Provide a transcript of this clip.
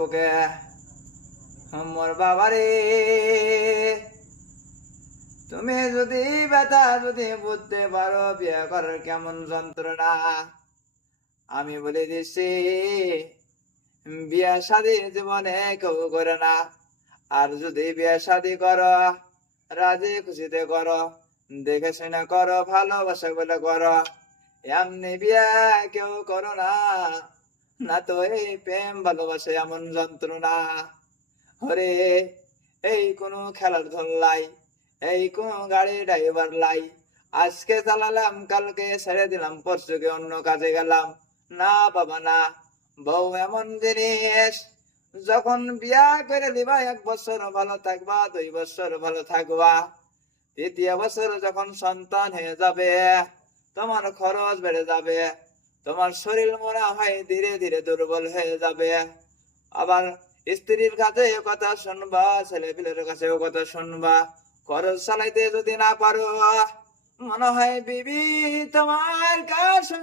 ওকে মোর বাবারে, তুমি যদি ব্যথা যদি বুঝতে পারো বিয়ে করার কেমন যন্ত্রণা, আমি বলে দিচ্ছি বিয়ে শাদী জীবনে কেউ করে না। আর যদি বিয়ে শাদী করো রাজি খুশিতে করো, দেখে শুনে করো, ভালোবাসা বলে করো। এমনি বিয়ে কেউ করো না, না তো এই প্রেম ভালোবাসা এমন যন্ত্রণা। ওরে এই কোনো খেলার ধরলাই, এই কোন গাড়ি ড্রাইভার লাই, আজকে চালালাম কালকে ছেড়ে দিলাম পরশুকে অন্য কাজে গেলাম। না বাবা না, বউ এমন জিনিস, যখন বিয়া করে দিবা 1 বছর ভালো থাকবা, 2 বছর ভালো থাকবা, 3য় বছর যখন সন্তান হয়ে যাবে তোমার খরচ বেড়ে যাবে, তোমার শরীর মনে হয় ধীরে ধীরে দুর্বল হয়ে যাবে। আবার স্ত্রীর কাছে কথা শুনবা, ছেলে পিলের কাছে কথা শুনবা, খরচ চালাইতে যদি না পারো, মনে হয় বিবি তোমার কাছে